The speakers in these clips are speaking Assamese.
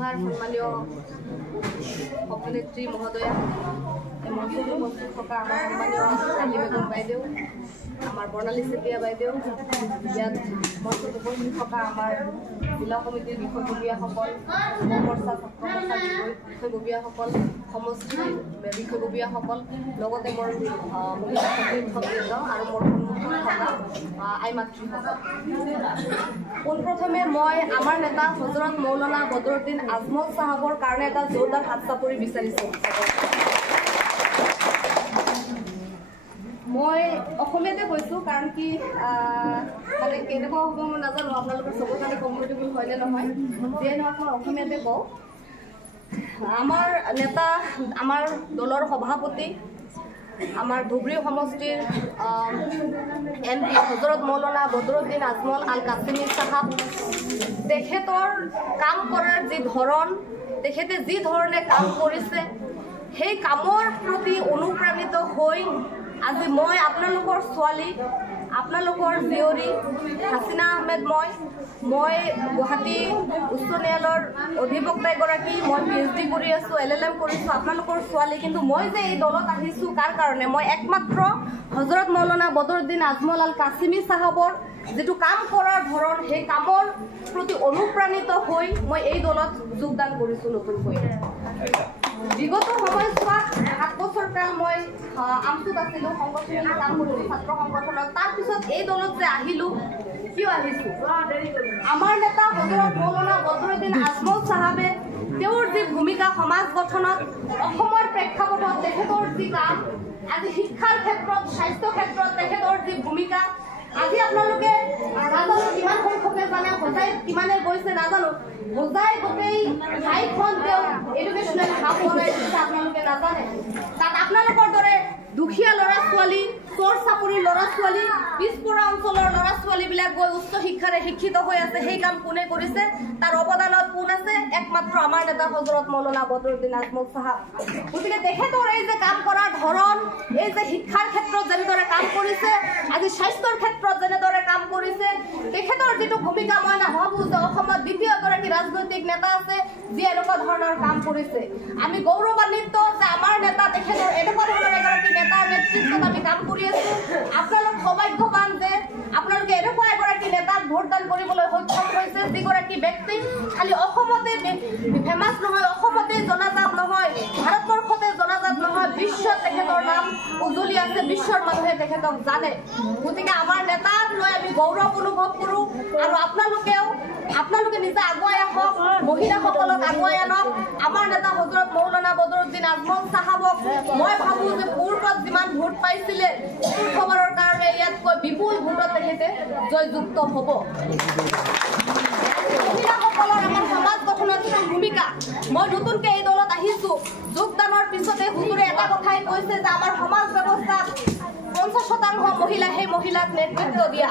সভাৰ সন্মানীয় সভানেত্ৰী মহোদয়া, এই মঞ্চত উপস্থিত থকা আমাৰ সন্মানীয় ৰাণী বেগম বাইদেউ, আমাৰ বৰ্ণালী চেতিয়া বাইদেউ, ইয়াত মঞ্চত উপস্থিত থকা আমাৰ জিলা সমিতিৰ বিষয়ববীয়াসকল, যুৱ মৰ্চা ছাত্ৰ মৰ্চাৰ বিষয়ববীয়াসকল, সমষ্টিৰ বিষয়ববীয়াসকল, লগতে মোৰ মহিলা সতীৰ্থবৃন্দ আৰু মোৰ সন্মুখত থকা আই মাতৃসকল। পোনপ্ৰথমে মই আমাৰ নেতা হজৰত মৌলানা বদৰুদ্দিন আজমল চাহাবৰ কাৰণে এটা জোৰদাৰ হাত চাপৰি বিচাৰিছোঁ। মই অসমীয়াতে কৈছোঁ, কাৰণ কি মানে কেনেকুৱা হ'ব মই নাজানো, আপোনালোকৰ চবৰ কাৰণে কমফৰ্টেবল হয়নে নহয়, যিয়ে নহওক মই অসমীয়াতে কওঁ। আমাৰ নেতা, আমাৰ দলৰ সভাপতি, আমাৰ ধুবুৰী সমষ্টিৰ MP হজৰত মৌলানা বদৰুদ্দিন আজমল আল কাছিমি চাহাব, তেখেতৰ কাম কৰাৰ যি ধৰণ, তেখেতে যি ধৰণে কাম কৰিছে, সেই কামৰ প্ৰতি অনুপ্ৰাণিত হৈ আজি মই আপোনালোকৰ ছোৱালী, আপোনালোকৰ জীয়ৰী হাছিনা আহমেদ, মই গুৱাহাটী উচ্চ ন্যায়ালয়ৰ অধিবক্তা এগৰাকী, মই PhD কৰি আছোঁ, LLM কৰিছোঁ, আপোনালোকৰ ছোৱালী। কিন্তু মই যে এই দলত আহিছোঁ কাৰ কাৰণে, মই একমাত্ৰ হজৰত মৌলানা বদৰুদ্দিন আজমল আল কাছিমি চাহাবৰ যিটো কাম কৰাৰ ধৰণ, সেই কামৰ প্ৰতি অনুপ্ৰাণিত হৈ মই এই দলত যোগদান কৰিছোঁ নতুনকৈ। বিগত সময়ছোৱাত 7 বছৰ কাল মই আমচুত আছিলোঁ, সংগঠনিক কাম কৰিলোঁ ছাত্ৰ সংগঠনত। তাৰপিছত এই দলত যে আহিলোঁ, কিয় আহিছোঁ? আমাৰ নেতা হজৰত মৌলানা বদৰুদ্দিন আজমল চাহাবে তেওঁৰ যি ভূমিকা সমাজ গঠনত, অসমৰ প্ৰেক্ষাপটত তেখেতৰ যি কাম, আজি শিক্ষাৰ ক্ষেত্ৰত, স্বাস্থ্য ক্ষেত্ৰত তেখেতৰ যি ভূমিকা, আজি আপোনালোকে নাজানো কিমান সংখ্যকে জানে, সজাই কিমানে গৈছে নাজানো, সজাই গোটেই ঠাইখন তেওঁ এডুকেশ্যনেল হাব বনাই দিছে, আপোনালোকে নাজানে। তাত আপোনালোকৰ দৰে দুখীয়া ল'ৰা ছোৱালী, চোৰ চাপৰিৰ ল'ৰা ছোৱালী, পিছপৰা অঞ্চলৰ ল'ৰা ছোৱালীবিলাক গৈ উচ্চ শিক্ষাৰে শিক্ষিত হৈ আছে। সেই কাম কোনে কৰিছে? তাৰ অৱদানত কোন আছে? একমাত্ৰ আমাৰ নেতা হজৰত মৌলানা বদৰুদ্দিন আজমল চাহাব। গতিকে তেখেতৰ এই যে কাম কৰাৰ ধৰণ, এই যে শিক্ষাৰ ক্ষেত্ৰত যেনেদৰে কাম কৰিছে, আজি স্বাস্থ্যৰ ক্ষেত্ৰত যেনেদৰে কাম কৰিছে, তেখেতৰ যিটো ভূমিকা, মই নাভাবোঁ যে অসমত দ্বিতীয় এগৰাকী ৰাজনৈতিক নেতা আছে যি এনেকুৱা ধৰণৰ কাম কৰিছে। আমি গৌৰৱান্বিত যে আমাৰ নেতা, তেখেতৰ এনেকুৱা ধৰণৰ এগৰাকী নেতাৰ নেতৃত্বত আমি কাম কৰি আছোঁ। আপোনালোক সৌভাগ্যৱান যে আপোনালোকে এনেকুৱা এগৰাকী নেতাক ভোটদান কৰিবলৈ সক্ষম হৈছে, যিগৰাকী ব্যক্তি খালি অসমতে ফেমাছ নহয়, অসমতে জনাজাত নহয়, ভাৰতবৰ্ষতে জনাজাত নহয়, বিশ্বত তেখেতৰ নাম উজ্বলি আছে, বিশ্বৰ মানুহে তেখেতক জানে। গতিকে আমাৰ নেতাক লৈ আমি গৌৰৱ অনুভৱ কৰোঁ। আৰু আপোনালোকে নিজে আগুৱাই আহক, মহিলাসকলক আগুৱাই আনক। আমাৰ নেতা হজৰত মৌলানা বদৰুদ্দিন আজমল চাহাবক মই ভাবোঁ যে পূৰ্বত যিমান ভোট পাইছিলে, চতুৰ্থবাৰৰ কাৰণে ইয়াতকৈ বিপুল ভোটত তেখেতে জয়যুক্ত হ'ব। মহিলাসকলৰ আমাৰ সমাজ গঠনত যিটো ভূমিকা, মই নতুনকৈ এই দলত আহিছোঁ, যোগদানৰ পিছতে হুজুৰে এটা কথাই কৈছে যে আমাৰ সমাজ ব্যৱস্থাত 50% মহিলা, সেই মহিলাক নেতৃত্ব দিয়া।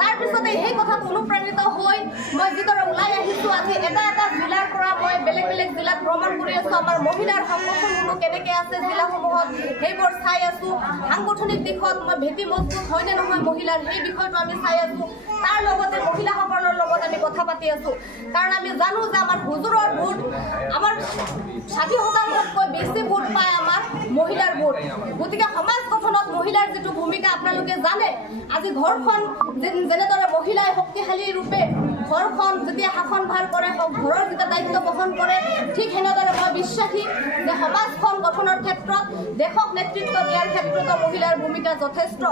তাৰপিছতে সেই কথাত অনুপ্ৰাণিত হৈ মই যিদৰে ওলাই আহিছোঁ, আজি এটা জিলাৰ পৰা মই বেলেগ বেলেগ জিলাত ভ্ৰমণ কৰি আছোঁ। আমাৰ মহিলাৰ সংগঠনসমূহ কেনেকৈ আছে জিলাসমূহত, সেইবোৰ চাই আছোঁ। সাংগঠনিক দিশত মই ভেটি মজবুত হয়নে নহয় মহিলাৰ, সেই বিষয়টো আমি চাই আছোঁ। তাৰ লগতে মহিলাসকলৰ লগত আমি কথা পাতি আছোঁ, কাৰণ আমি জানো যে আমাৰ হুজুৰৰ ভোট, আমাৰ 60%তকৈ বেছি ভোট পায় আমাৰ মহিলাৰ ভোট। গতিকে সমাজ গঠনত মহিলাৰ যিটো ভূমিকা আপোনালোকে জানে। আজি ঘৰখন যেনেদৰে মহিলাই শক্তিশালী ৰূপে ঘৰখন যেতিয়া শাসনভাৰ কৰে, ঘৰৰ যেতিয়া দায়িত্ব বহন কৰে, ঠিক সেনেদৰে মই বিশ্বাসী যে সমাজখন গঠনৰ ক্ষেত্ৰত, দেশক নেতৃত্ব দিয়াৰ ক্ষেত্ৰতো মহিলাৰ ভূমিকা যথেষ্ট।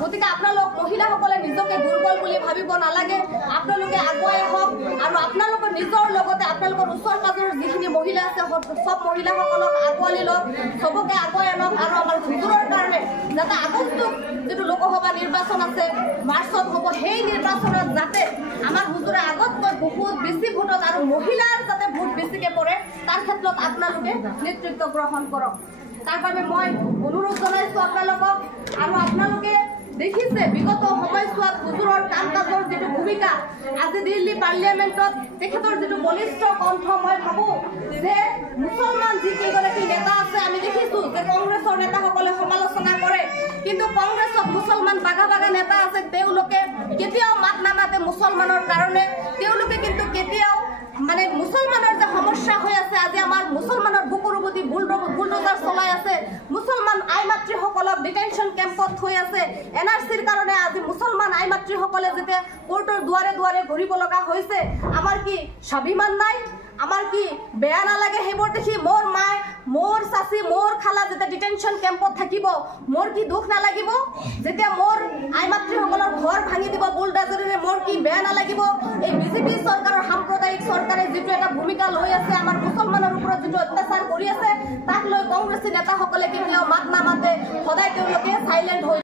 গতিকে আপোনালোক মহিলাসকলে নিজকে দুৰ্বল বুলি ভাবিব নালাগে, আপোনালোকে আগুৱাই আহক। আৰু আপোনালোকৰ নিজৰ লগতে আপোনালোকৰ ওচৰ পাজৰৰ যিখিনি মহিলা আছে, চব মহিলাসকলক আগুৱালি লওক, চবকে আগুৱাই আনক। আৰু আমাৰ হুজুৰৰ কাৰণে যাতে আগন্তুক যিটো লোকসভা নিৰ্বাচন আছে, মাৰ্চত হ'ব, সেই নিৰ্বাচনত যাতে আমাৰ হুজুৰে আগতকৈ বহুত বেছি ভোটত আৰু মহিলাৰ যাতে ভোট বেছিকৈ পৰে, তাৰ ক্ষেত্ৰত আপোনালোকে নেতৃত্ব গ্ৰহণ কৰক। তাৰ বাবে মই অনুৰোধ জনাইছোঁ আপোনালোকক। আৰু আপোনালোকে দেখিছে বিগত সময়ছোৱাত হুজুৰৰ কাম কাজৰ যিটো ভূমিকা, আজি দিল্লী পাৰ্লিয়ামেণ্টত তেখেতৰ যিটো বলিষ্ঠ কণ্ঠ, মই ভাবোঁ যে মুছলমান যিকেইগৰাকী নেতা আছে, আমি দেখিছোঁ যে কংগ্ৰেছৰ নেতাসকলে সমালোচনা কৰে, কিন্তু কংগ্ৰেছত মুছলমান বাগা বাগা নেতা আছে, তেওঁলোকে কেতিয়াও মাত নামাতে মুছলমানৰ কাৰণে। তেওঁলোকে কিন্তু কেতিয়াও মানে মুছলমানৰ যে সমস্যা ডিটেনশ্যন কেম্পত থৈ আছে NRCৰ কাৰণে আজি মুছলমান আই মাতৃসকলে যেতিয়া কোৰ্টৰ দুৱাৰে দুৱাৰে ঘূৰিব লগা হৈছে আমাৰ কি স্বাভিমান নাই আমাৰ কি বেয়া নালাগে সেইবোৰ দেখি মোৰ মায়ে মোৰ চাচি মোৰ খালা যেতিয়া ডিটেনশ্যন কেম্পত থাকিব মোৰ কি দুখ নালাগিব যেতিয়া মোৰ আই মাতৃসকলৰ ঘৰ ভাঙি দিব বুলডাজাৰেৰে মোৰ কি বেয়া নালাগিব এই বিজেপি চৰকাৰৰ সাম্প্ৰদায়িক চৰকাৰে যিটো এটা ভূমিকা লৈ আছে আমাৰ মুছলমানৰ ওপৰত যিটো অত্যাচাৰ কৰি আছে তাক লৈ কংগ্ৰেছী নেতাসকলে কেতিয়াও মাত নামাতে সদায় তেওঁলোকে চাইলেণ্ট হৈ